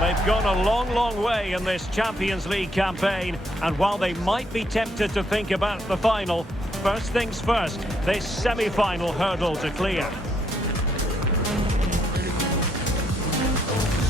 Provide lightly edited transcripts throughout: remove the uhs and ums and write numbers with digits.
They've gone a long, long way in this Champions League campaign, and while they might be tempted to think about the final, first things first, this semi-final hurdle to clear.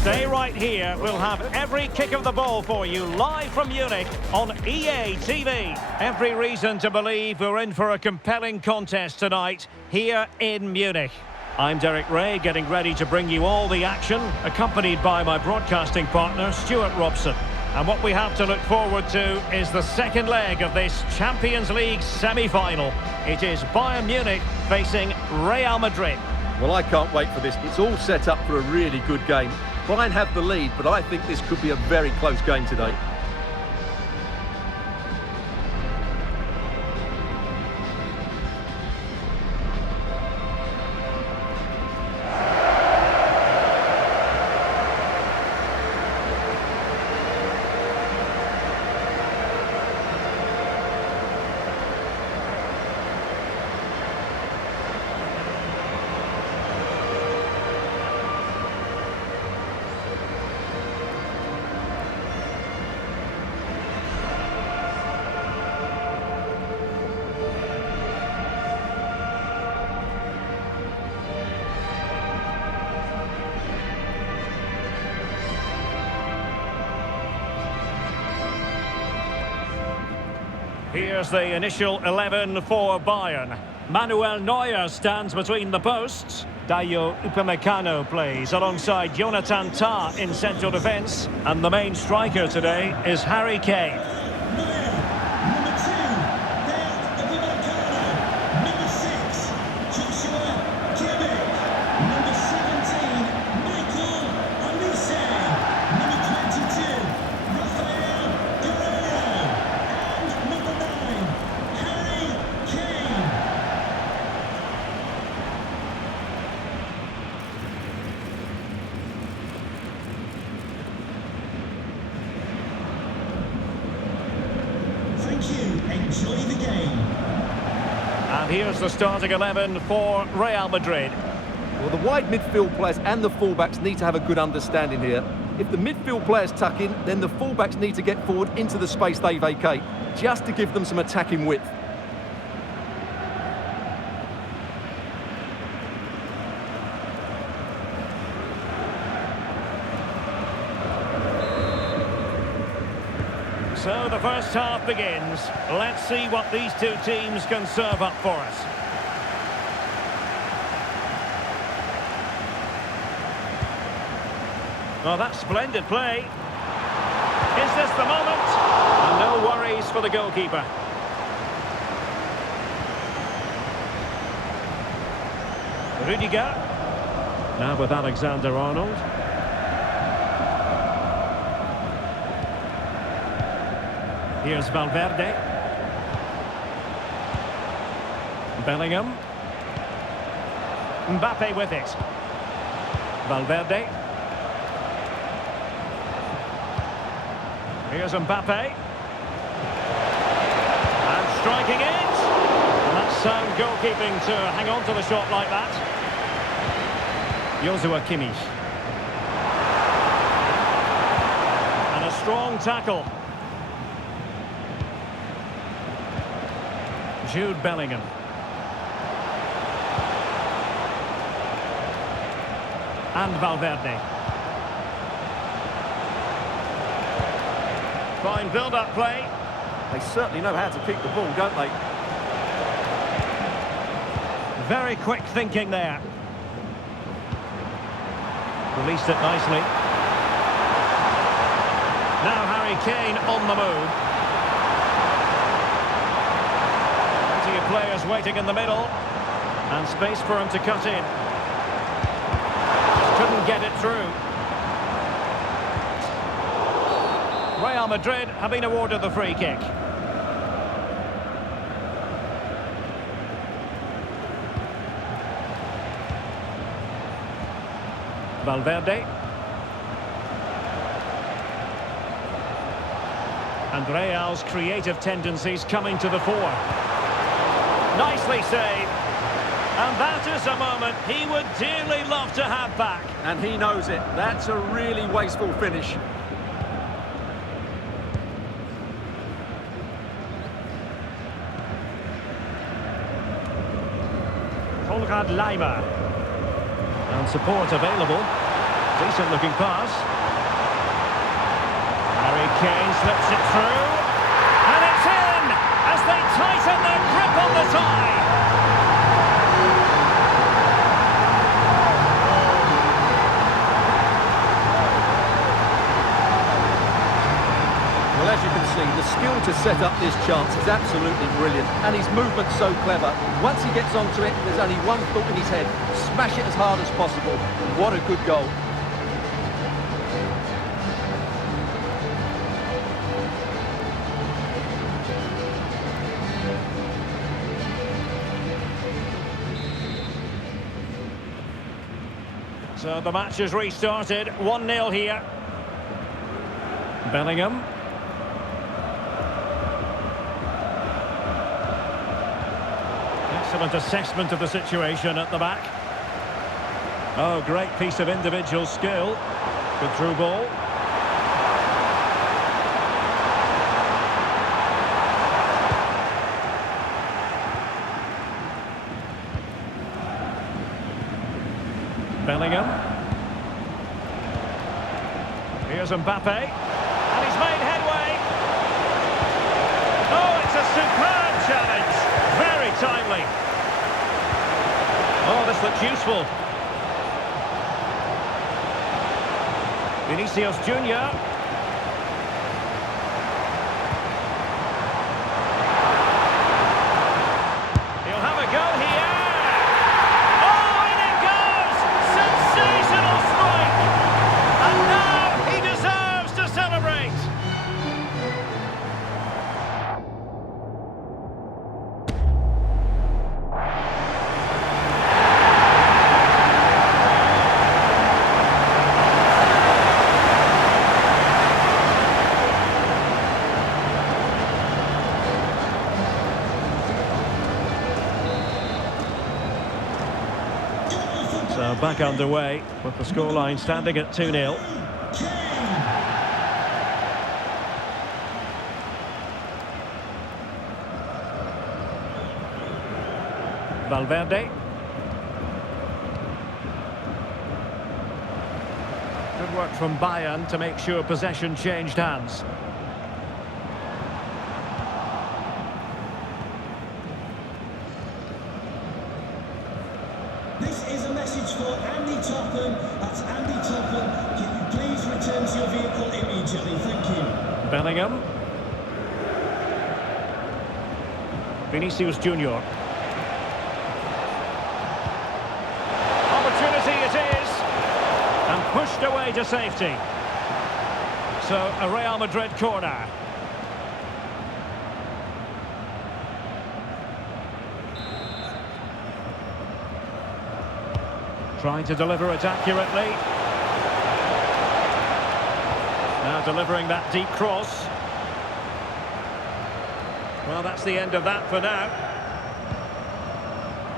Stay right here. We'll have every kick of the ball for you live from Munich on EA TV. Every reason to believe we're in for a compelling contest tonight here in Munich. I'm Derek Ray, getting ready to bring you all the action, accompanied by my broadcasting partner, Stuart Robson. And what we have to look forward to is the second leg of this Champions League semi-final. It is Bayern Munich facing Real Madrid. Well, I can't wait for this. It's all set up for a really good game. Bayern have the lead, but I think this could be a very close game today. Here's the initial 11 for Bayern. Manuel Neuer stands between the posts. Dayo Upamecano plays alongside Jonathan Tah in central defence. And the main striker today is Harry Kane. Enjoy the game. And here's the starting 11 for Real Madrid. Well, the wide midfield players and the fullbacks need to have a good understanding here. If the midfield players tuck in, then the fullbacks need to get forward into the space they vacate, just to give them some attacking width. So the first half begins. Let's see what these two teams can serve up for us. Oh, that's splendid play. Is this the moment? And no worries for the goalkeeper. Rudiger. Now with Alexander-Arnold. Here's Valverde. Bellingham. Mbappe with it. Valverde. Here's Mbappe. And striking it. And that's sound goalkeeping to hang on to the shot like that. Joshua Kimmich. And a strong tackle. Jude Bellingham. And Valverde. Fine build-up play. They certainly know how to keep the ball, don't they? Very quick thinking there. Released it nicely. Now Harry Kane on the move. Players waiting in the middle, and space for him to cut in. Just couldn't get it through. Real Madrid have been awarded the free kick. Valverde. And Real's creative tendencies coming to the fore. Nicely saved. And that is a moment he would dearly love to have back. And he knows it. That's a really wasteful finish. Leimer. And support available. Decent looking pass. Harry Kane slips it through. And it's in as they tighten their grip on the tie. Well, as you can see, the skill to set up this chance is absolutely brilliant, and his movement's so clever. Once he gets onto it, there's only one thought in his head: smash it as hard as possible. What a good goal. So the match has restarted, 1-0 here. Bellingham. Excellent assessment of the situation at the back. Oh, great piece of individual skill. Good through ball. Bellingham. Here's Mbappe. And he's made headway. Oh, it's a superb challenge. Very timely. Oh, this looks useful. Vinicius Junior. He'll have a go here. Oh, in it goes! Sensational strike! And now he deserves to celebrate. So back underway with the scoreline standing at 2-0. Valverde. Good work from Bayern to make sure possession changed hands. This is a message for Andy Topham. That's Andy Topham. Can you please return to your vehicle immediately? Thank you. Bellingham. Vinicius Junior. Opportunity it is. And pushed away to safety. So a Real Madrid corner. Trying to deliver it accurately. Now delivering that deep cross. Well, that's the end of that for now.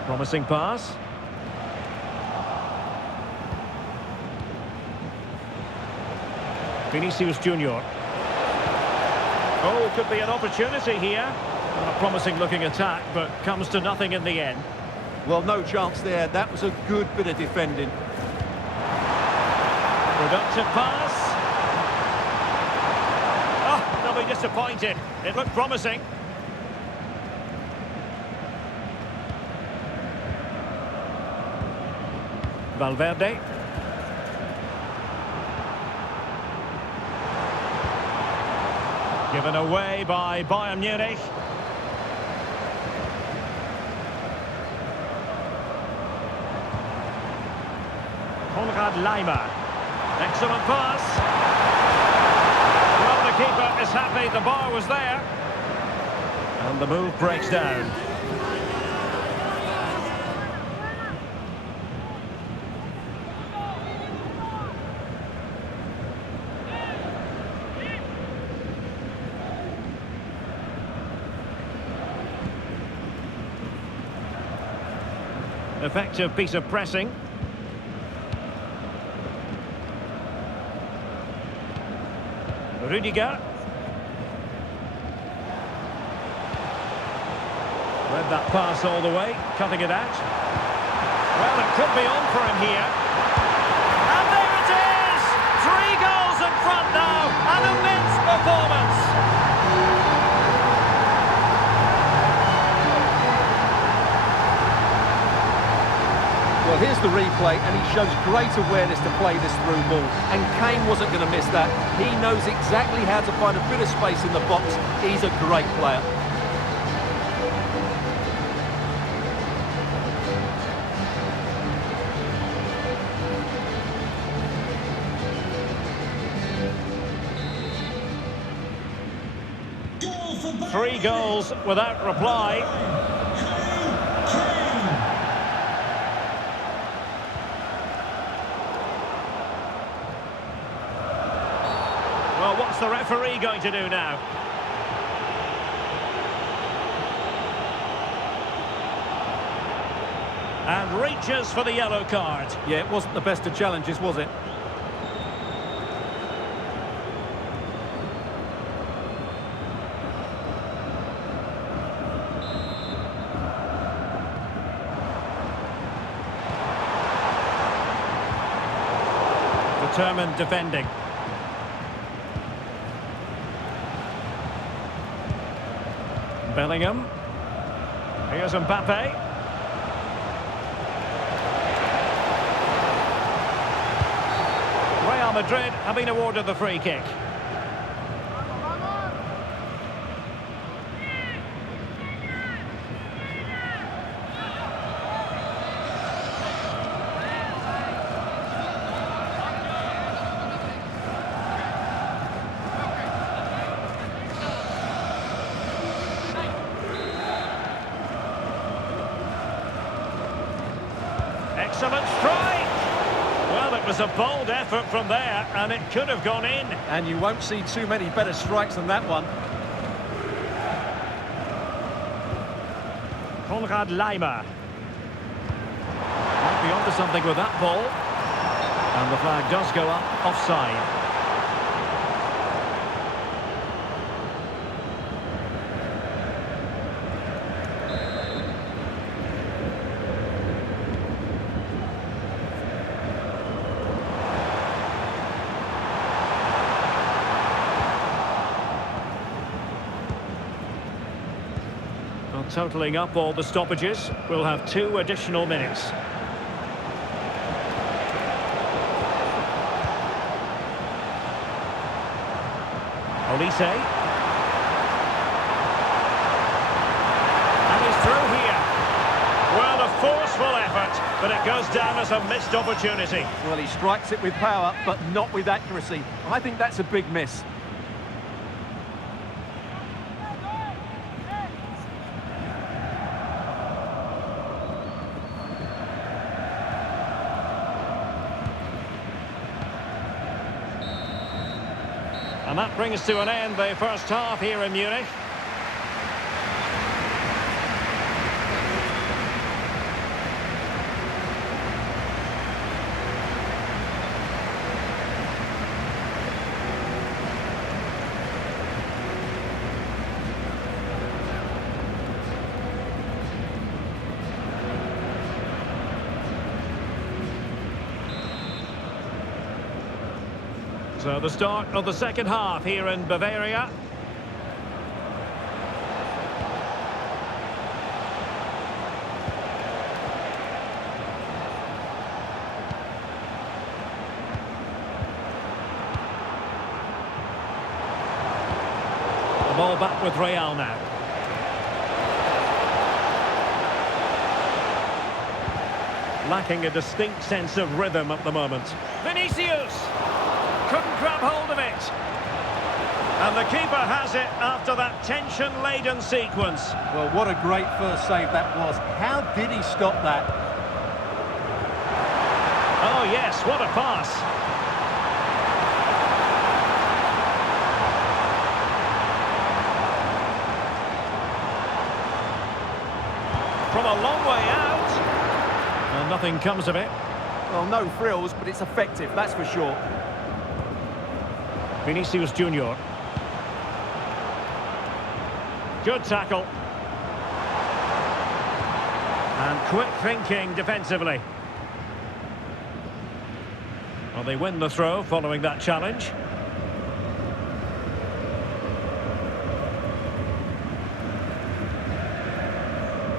Promising pass. Vinicius Junior. Oh, could be an opportunity here. Well, a promising looking attack, but comes to nothing in the end. Well, no chance there. That was a good bit of defending. Productive pass. Oh, they'll be disappointed. It looked promising. Valverde. Given away by Bayern Munich. Leimer. Excellent pass. Well, the keeper is happy the bar was there. And the move breaks down. Effective piece of pressing. Rudiger. Read that pass all the way, cutting it out. Well, it could be on for him here. And there it is! 3 goals in front now. An immense performance. Well, here's the replay, and he shows great awareness to play this through ball. And Kane wasn't going to miss that. He knows exactly how to find a bit of space in the box. He's a great player. Goal for Bayern. 3 goals without reply. Kane. Well, what's the referee going to do now? And reaches for the yellow card. Yeah, it wasn't the best of challenges, was it? Determined defending. Bellingham. Here's Mbappe. Real Madrid have been awarded the free kick. Excellent strike! Well, it was a bold effort from there, and it could have gone in. And you won't see too many better strikes than that one. Konrad Laimer. Might be onto something with that ball. And the flag does go up, offside. Totalling up all the stoppages, we'll have 2 additional minutes. Olise. And he's through here. Well, a forceful effort, but it goes down as a missed opportunity. Well, he strikes it with power, but not with accuracy. I think that's a big miss. And that brings to an end the first half here in Munich. So the start of the second half here in Bavaria. The ball back with Real now. Lacking a distinct sense of rhythm at the moment. Vinicius! Couldn't grab hold of it. And the keeper has it after that tension-laden sequence. Well, what a great first save that was. How did he stop that? Oh yes, what a pass. From a long way out. nothing comes of it. Well, no frills, but it's effective, that's for sure. Vinicius Junior. Good tackle. And quick thinking defensively. Well, they win the throw following that challenge.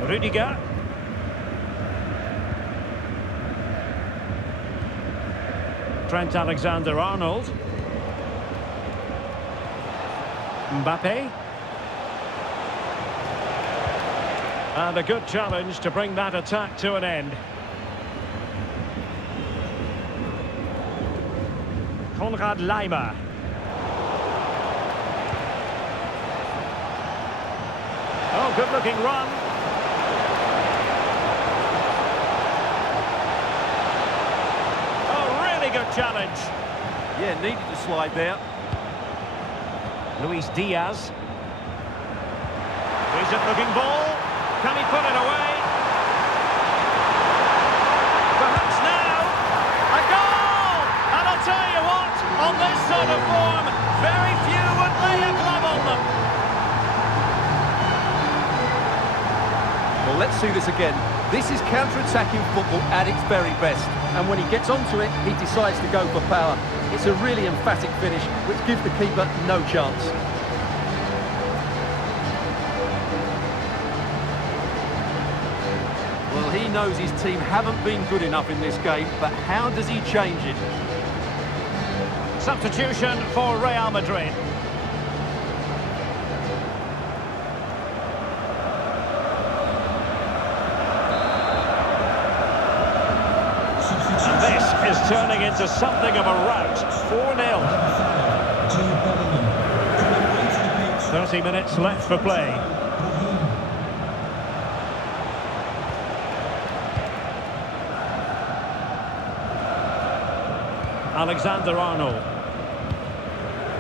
Rudiger. Trent Alexander-Arnold. Mbappe. And a good challenge to bring that attack to an end. Konrad Laimer. Oh, good-looking run. Oh, really good challenge. Yeah, needed to slide there. Luis Diaz. Decent-looking ball. Can he put it away? Perhaps now. A goal! And I'll tell you what, on this sort of form, very few would lay a glove on them. Well, let's see this again. This is counter-attacking football at its very best. And when he gets onto it, he decides to go for power. It's a really emphatic finish, which gives the keeper no chance. Well, he knows his team haven't been good enough in this game, but how does he change it? Substitution for Real Madrid. And this is turning into something of a rout. 4-0. 30 minutes left for play. Alexander-Arnold.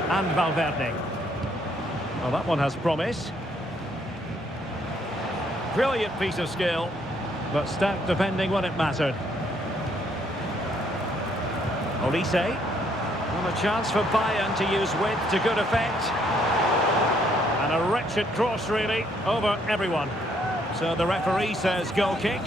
And Valverde. Well, that one has promise. Brilliant piece of skill, but stout defending when it mattered. Olise. Well, a chance for Bayern to use width to good effect. And a wretched cross, really, over everyone. So the referee says goal kick.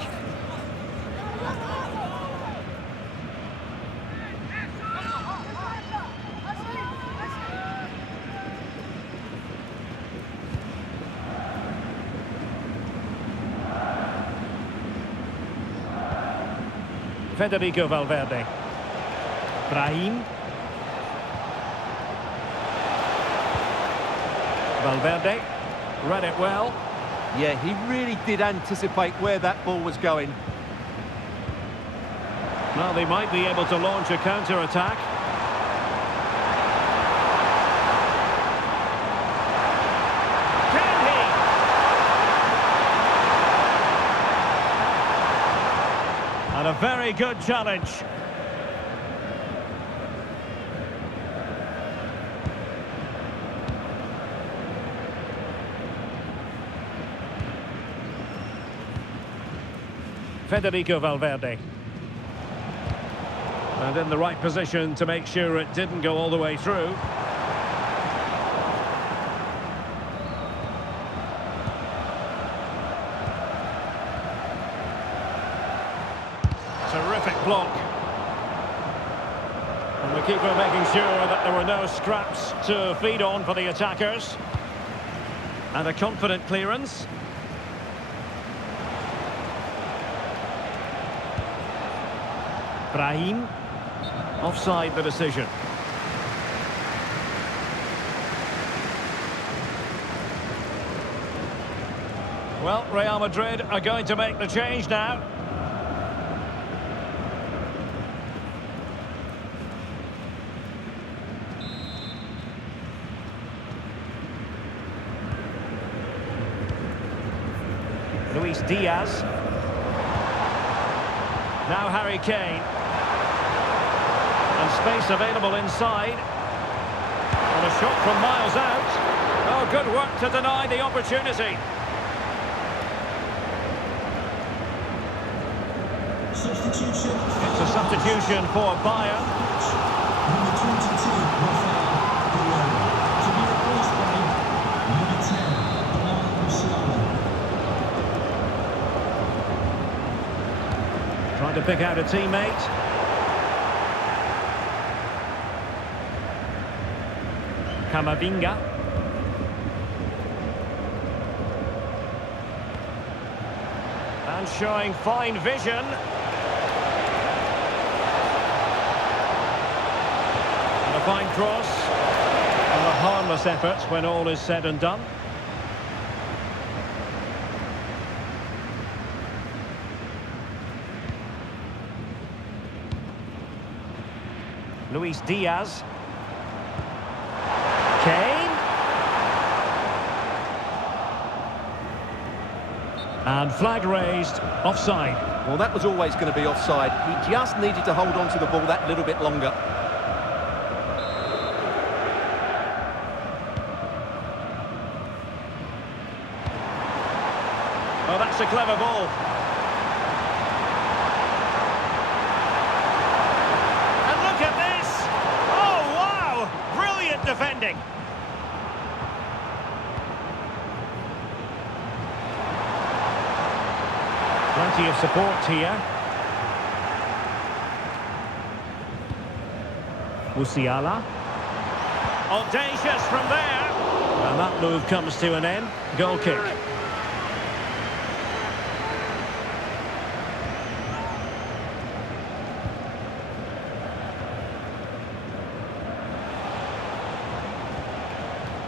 Federico Valverde. Brahim. Valverde. Read it well. Yeah, he really did anticipate where that ball was going. Well, they might be able to launch a counter-attack. Can he? And a very good challenge. Federico Valverde. And in the right position to make sure it didn't go all the way through. Terrific block. And the keeper making sure that there were no scraps to feed on for the attackers. And a confident clearance. Brahim. Offside the decision. Well, Real Madrid are going to make the change now. Luis Diaz. Now Harry Kane. And space available inside. And a shot from miles out. Oh, good work to deny the opportunity. substitution. It's a substitution for Bayern. Number 22, Rafael. To be replaced by number 10, Musiala. Trying to pick out a teammate. Camavinga. And showing fine vision. And a fine cross. And a harmless effort when all is said and done. Luis Diaz. Kane. And flag raised, offside. Well, that was always going to be offside. He just needed to hold on to the ball that little bit longer. Oh, that's a clever ball. And look at this! Oh, wow! Brilliant defending. Plenty of support here. Musiala. Audacious from there. And that move comes to an end. Goal kick.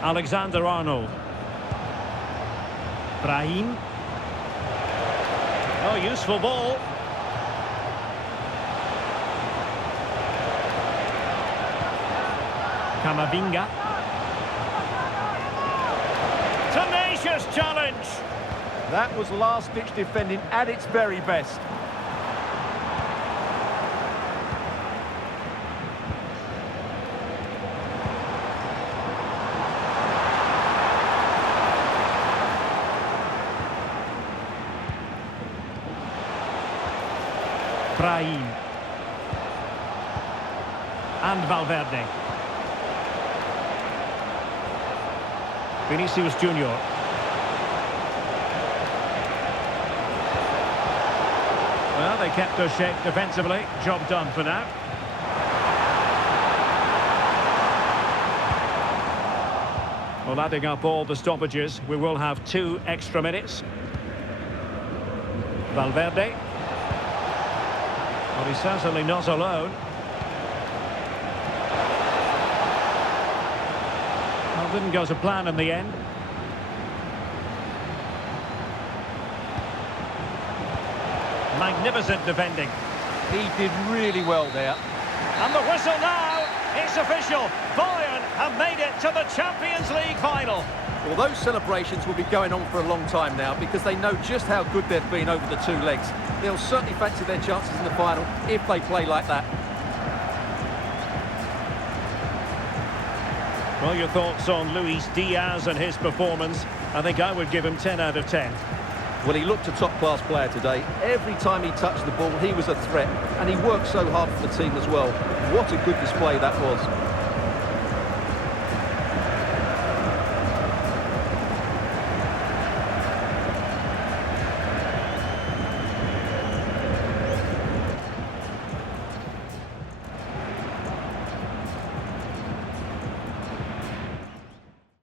Alexander-Arnold. Brahim. Oh, useful ball. Camavinga. Tenacious challenge. That was last-ditch defending at its very best. Brahim. And Valverde. Vinicius Junior. Well, they kept their shape defensively. Job done for now. Well, adding up all the stoppages, we will have 2 extra minutes. Valverde. Well, he's certainly not alone. Well, didn't go to plan in the end. Magnificent defending. He did really well there. And the whistle now. It's official. Bayern have made it to the Champions League final. Well, those celebrations will be going on for a long time now because they know just how good they've been over the 2 legs. They'll certainly fancy their chances in the final if they play like that. Well, your thoughts on Luis Diaz and his performance? I think I would give him 10 out of 10. Well, he looked a top-class player today. Every time he touched the ball, he was a threat. And he worked so hard for the team as well. What a good display that was.